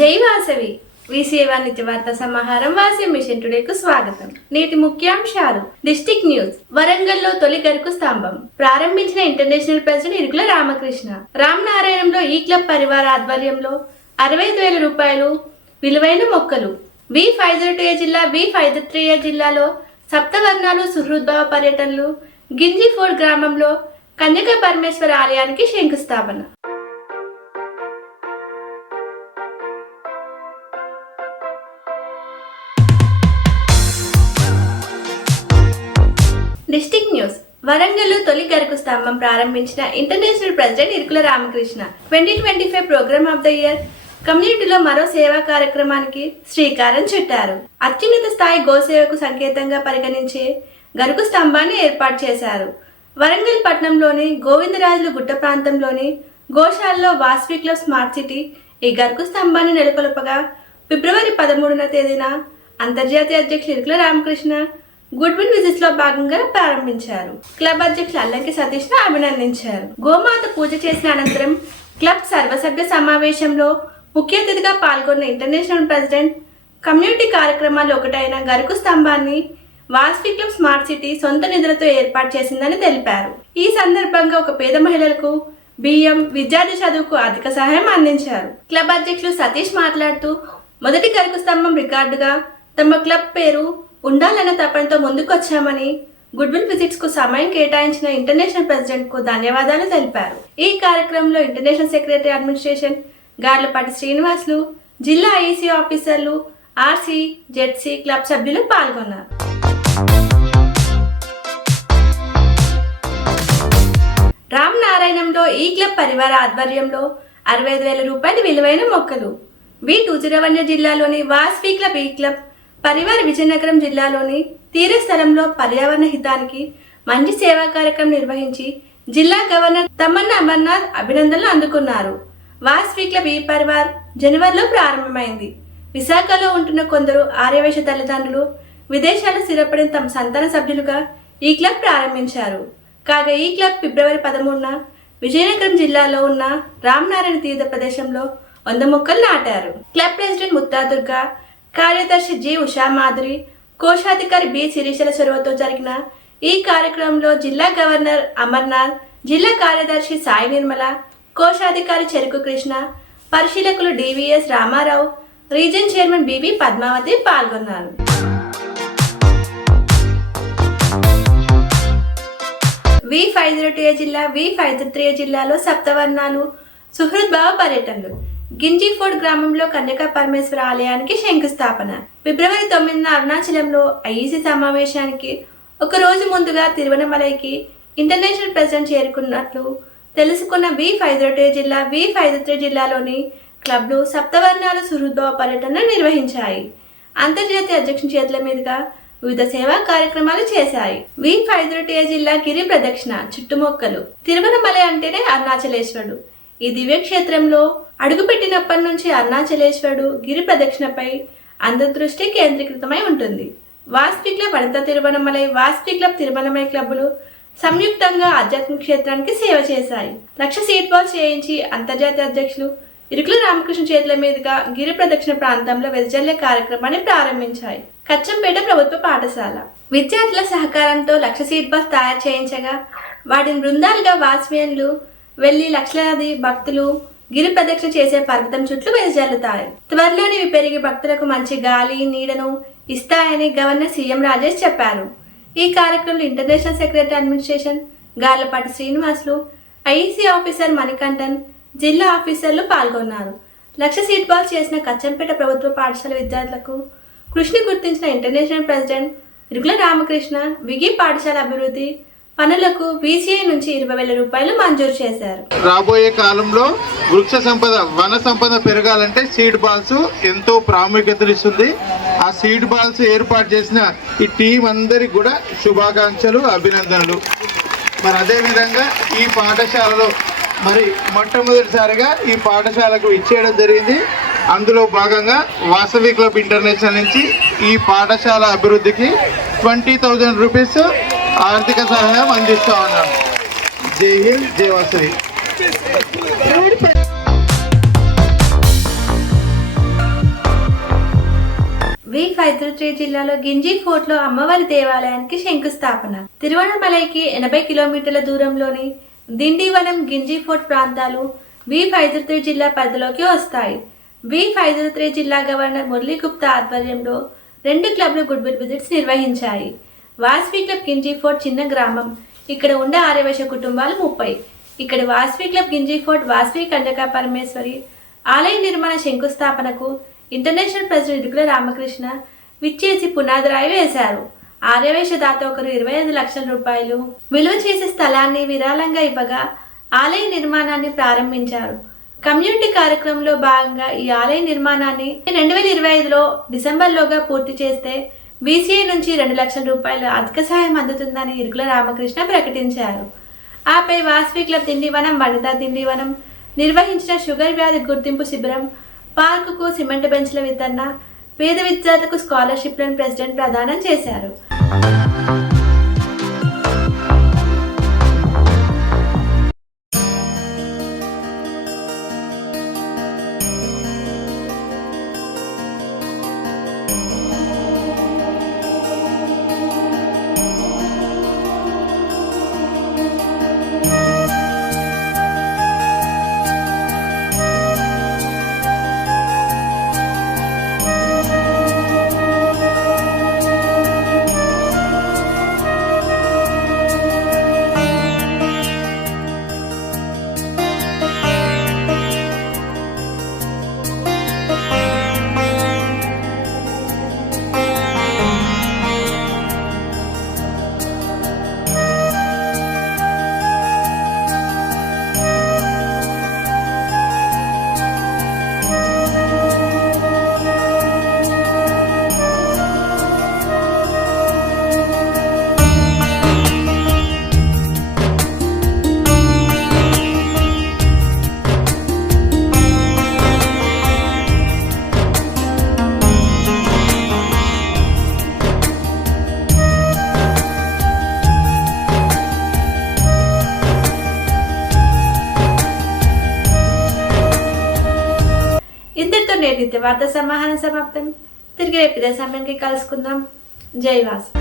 జై వాసవి వీసీఏ నిత్య వార్తా సమాహారం వాసవి మిషన్ టుడేకు స్వాగతం. నేటి ముఖ్యాంశాలు. District news. వరంగల్లో తొలి గరుకు స్తంభం ప్రారంభించిన ఇంటర్నేషనల్ ప్రెసిడెంట్ ఇరుకుల రామకృష్ణ. రామనారాయణంలో ఈ క్లబ్ పరివార ఆధ్వర్యంలో 65,000 రూపాయలు విలువైన మొక్కలు. V502 జిల్లా V503 జిల్లాలో సప్తవర్ణాలు సుహృద్భావ పర్యటనలు. గింజిఫోర్డ్ గ్రామంలో కన్యకా పరమేశ్వర ఆలయానికి శంకుస్థాపన. District news. వరంగల్లో తొలి గరుకు స్తంభం ప్రారంభించిన international president Irukula Ramakrishna 2025 program of the year కమ్యూనిటీలో మరో సేవా కార్యక్రమానికి శ్రీకారం చుట్టారు. అత్యున్నత స్థాయి గోసేవకు సంకేతంగా పరిగణించే గరుకు స్తంభాన్ని ఏర్పాటు చేశారు. వరంగల్ పట్టణంలోని గోవిందరాజులు గుట్ట ప్రాంతంలోని గోశాలలో వాసవి క్లబ్ స్మార్ట్ సిటీ ఈ గరుకు స్తంభాన్ని నెలకొల్పగా ఫిబ్రవరి 13వ తేదీన అంతర్జాతీయ అధ్యక్షులు ఇరుకుల రామకృష్ణ గుడ్ విల్ విజిట్స్ లో భాగంగా ప్రారంభించారు. క్లబ్ అధ్యక్షులు అల్లంకి సతీష్ ను అభినందించారు. గోమాత పూజ చేసిన అనంతరం క్లబ్ సర్వసభ్య సమావేశంలో ముఖ్య అతిథిగా పాల్గొన్న ఇంటర్నేషనల్ ప్రెసిడెంట్ కమ్యూనిటీ కార్యక్రమాల్లో ఒకటైన గరుకు స్తంభాన్ని వాసవి క్లబ్ స్మార్ట్ సిటీ సొంత నిధులతో ఏర్పాటు చేసిందని తెలిపారు. ఈ సందర్భంగా ఒక పేద మహిళలకు బియ్యం, విద్యార్థి చదువుకు ఆర్థిక సహాయం అందించారు. క్లబ్ అధ్యక్షులు సతీష్ మాట్లాడుతూ మొదటి గరుకు స్తంభం రికార్డుగా తమ క్లబ్ పేరు ఉండాలన్న తపనతో ముందుకొచ్చామని గుడ్ విల్ విజిట్స్ కు సమయం కేటాయించిన ఇంటర్నేషనల్ ప్రెసిడెంట్ కు ధన్యవాదాలు తెలిపారు. ఈ కార్యక్రమంలో international secretary administration Garlapati Srinivasulu, జిల్లా ఐఈసీ ఆఫీసర్లు, ఆర్సీ, జెడ్సీ క్లబ్ సభ్యులు పాల్గొన్నారు. రామనారాయణంలో ఈ క్లబ్ పరివార ఆధ్వర్యంలో 65,000 రూపాయల విలువైన మొక్కలు. V201 జిల్లాలోని వాసవి క్లబ్ ఈ క్లబ్ పరివార విజయనగరం జిల్లాలోని తీర స్థలంలో పర్యావరణ హితానికి మంచి సేవా కార్యక్రమం నిర్వహించి జిల్లా గవర్నర్ తమ్మన్న అమర్నాథ్ అభినందనలు అందుకున్నారు. వాసవి క్లబ్ ఈ పరివార్ జనవరిలో ప్రారంభమైంది. విశాఖలో ఉంటున్న కొందరు ఆర్యవైశ్య తల్లిదండ్రులు విదేశాల్లో స్థిరపడిన తమ సంతాన సభ్యులుగా ఈ క్లబ్ ప్రారంభించారు. కాగా ఈ క్లబ్ ఫిబ్రవరి 13న విజయనగరం జిల్లాలో ఉన్న రామనారాయణ తీర్థ ప్రదేశంలో 100 మొక్కలు నాటారు. క్లబ్ ప్రెసిడెంట్ ముత్తాదుర్గా, కార్యదర్శి జి ఉషామాధురి, కోశాధికారి బి శిరీషల చొరవతో జరిగిన ఈ కార్యక్రమంలో జిల్లా గవర్నర్ అమర్నాథ్, జిల్లా కార్యదర్శి సాయి నిర్మల, కోశాధికారి చెరుకు కృష్ణ, పరిశీలకులు DVS Ramarao, region chairman BV Padmavathi పాల్గొన్నారు. V502 జిల్లా V503 జిల్లాలో సప్తవర్ణాలు సుహృద్భావ పర్యటనలు. గింజిఫోర్డ్ గ్రామంలో కన్యకా పరమేశ్వర ఆలయానికి శంకుస్థాపన. ఫిబ్రవరి 9న అరుణాచలంలో ఐఈసీ సమావేశానికి ఒక రోజు ముందుగా తిరువనమలైకి ఇంటర్నేషనల్ ప్రెసిడెంట్ చేరుకున్నట్లు తెలుసుకున్న V502 జిల్లా V503 జిల్లాలోని క్లబ్లు సప్తవర్ణాలు సుహృద్భావ పర్యటన నిర్వహించాయి. అంతర్జాతీయ అధ్యక్షుని చేతుల మీదుగా వివిధ సేవా కార్యక్రమాలు చేశాయి. V502 జిల్లా గిరి ప్రదక్షిణ, చుట్టుమొక్కలు. తిరువనమలై అంటేనే అరుణాచలేశ్వరుడు. ఈ దివ్యక్షేత్రంలో అడుగుపెట్టినప్పటి నుంచి అరుణాచలేశ్వరుడు గిరి ప్రదక్షిణపై అందరి దృష్టి కేంద్రీకృతమై ఉంటుంది. వాసవి క్లబ్ అనంత తిరువనమలై, వాసవి క్లబ్ తిరువనమలై క్లబ్లు సంయుక్తంగా ఆధ్యాత్మిక క్షేత్రానికి సేవ చేశాయి. 1,00,000 సీట్ బాల్స్ చేయించి అంతర్జాతీయ అధ్యక్షులు ఇరుకుల రామకృష్ణ చేతుల మీదుగా గిరి ప్రదక్షిణ ప్రాంతంలో వెదజల్లే కార్యక్రమాన్ని ప్రారంభించాయి. కచ్చంపేట ప్రభుత్వ పాఠశాల విద్యార్థుల సహకారంతో 1,00,000 సీట్ బాల్స్ తయారు చేయించగా వాటిని బృందాలుగా వాసవియన్లు వెళ్లి లక్షలాది భక్తులు గిరి ప్రదక్షిణ చేసే పర్వతం చుట్టూ వెదజల్లుతారు. త్వరలోనే ఇవి పెరిగి భక్తులకు మంచి గాలి, నీడను ఇస్తాయని గవర్నర్ సీఎం రాజేష్ చెప్పారు. ఈ కార్యక్రమంలో international secretary administration Garlapati Srinivasulu, IEC officer Manikandan, జిల్లా ఆఫీసర్లు పాల్గొన్నారు. 1,00,000 సీట్ బాల్స్ చేసిన కచ్చంపేట ప్రభుత్వ పాఠశాల విద్యార్థులకు కృషిని గుర్తించిన ఇంటర్నేషనల్ ప్రెసిడెంట్ ఇరుకుల రామకృష్ణ విగి పాఠశాల అభివృద్ధి పనులకు VCI నుంచి 20,000 రూపాయలు మంజూరు చేశారు. రాబోయే కాలంలో వృక్ష సంపద, వన సంపద పెరగాలంటే సీడ్ బాల్స్ ఎంతో ప్రాముఖ్యతనిస్తుంది. ఆ సీడ్ బాల్స్ ఏర్పాటు చేసిన ఈ టీం అందరికి కూడా శుభాకాంక్షలు, అభినందనలు. మరి అదేవిధంగా ఈ పాఠశాలలో మరి మొట్టమొదటిసారిగా ఈ పాఠశాలకు ఇచ్చేయడం జరిగింది. అందులో భాగంగా వాసవి క్లబ్ ఇంటర్నేషనల్ నుంచి ఈ పాఠశాల అభివృద్ధికి 20,000 రూపీస్ ఆర్థిక సహాయం అందిస్తా ఉన్నాను. జై హింద్, జై వాసవి. V53 జిల్లాలో గింజి ఫోర్ట్ లో అమ్మవారి దేవాలయానికి శంకుస్థాపన. తిరువణమలైకి 80 కిలోమీటర్ల దూరంలోని దిండివనం, గింజి ఫోర్ట్ ప్రాంతాలు V53 జిల్లా పరిధిలోకి వస్తాయి. V53 జిల్లా గవర్నర్ మురళీ గుప్తా ఆధ్వర్యంలో 2 క్లబ్లు గుడ్ విల్ విజిట్స్ నిర్వహించాయి. వాస్వి క్లబ్ గింజి ఫోర్ట్ చిన్న గ్రామం. ఇక్కడ ఉండే ఆర్యవైశ్య కుటుంబాలు 30. ఇక్కడ వాస్వి క్లబ్ గింజి ఫోర్ట్ వాస్వి కన్యకా పరమేశ్వరి ఆలయ నిర్మాణ శంకుస్థాపనకు ఇంటర్నేషనల్ ప్రెసిడెంట్ ఇడుకుల రామకృష్ణ విచ్చేసి పునాదిరాయి వేశారు. ఆర్యవైశ్య దాత ఒకరు 25 లక్షల రూపాయలు విలువ చేసే స్థలాన్ని విరాళంగా ఇవ్వగా ఆలయ నిర్మాణాన్ని ప్రారంభించారు. కమ్యూనిటీ కార్యక్రమంలో భాగంగా ఈ ఆలయ నిర్మాణాన్ని 2025లో డిసెంబర్లోగా పూర్తి చేస్తే బీసీఐ నుంచి 2 లక్షల రూపాయల అధిక సహాయం అందుతుందని ఇడుకుల రామకృష్ణ ప్రకటించారు. ఆపై వాస్వి క్లబ్ దిండివనం, వనితా దిండివనం నిర్వహించిన షుగర్ వ్యాధి గుర్తింపు శిబిరం, పార్కుకు సిమెంట్ బెంచ్ల వితరణ, పేద విద్యార్థులకు స్కాలర్షిప్లను ప్రెసిడెంట్ ప్రదానం చేశారు. ఇంతటితో నేటి వార్తా సమాహారం సమాప్తం. తిరిగి రేపు ఇదే సమయానికి కలుసుకుందాం. జై వాసు.